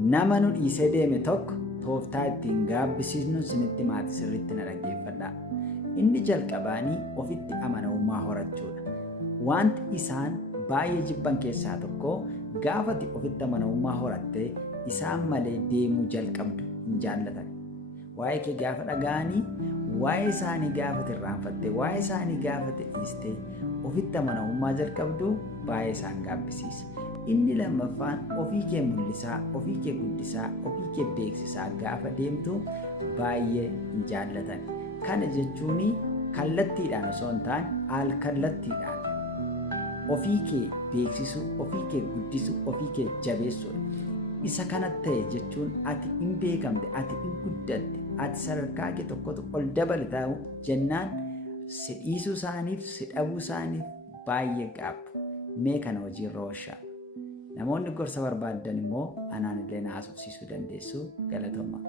nama nu dhiisee deeme tokko tooftaa ittiin gaabbisiisnu sinitti maati sirriitti na dhaggeeffadhaa. Inni jalqabaanii ofitti amanamummaa horachuudha. Wanti isaan baay'ee jibban keessaa tokko gaafati ofitti amanamummaa horattee isaan malee deemuu jalqabdu hin jaallatan. Waa'ee kee gaafa dhaga'anii waa'ee isaanii gaafate irraanfattee waa'ee isaanii gaafate dhiistee ofitti amanamummaa jalqabdu baay'ee isaan gaabbisiisa. Inni lammaffaan ofii kee mul'isaa, ofii kee guddisaa, ofii kee beeksisaa gaafa deemtu baay'ee hin jaallatan. Kana jechuun kallattiidhaan osoo hin taane al-kallattiidhaan ofii kee beeksisuu, ofii kee guddisuu, ofii kee jabeessuudha. Isa kanatti ta'e jechuun ati hin beekamte, ati hin guddatte, ati sadarkaa kee tokkotu ol dabalataa jennaan si dhiisuu isaaniif, si dhabuu isaaniif baay'ee gaabbu. Mee kana hojiirra oolchaa. Namoonni gorsa barbaadan immoo anaan illee na haasofsiisuu dandeessu. Galatoomaa.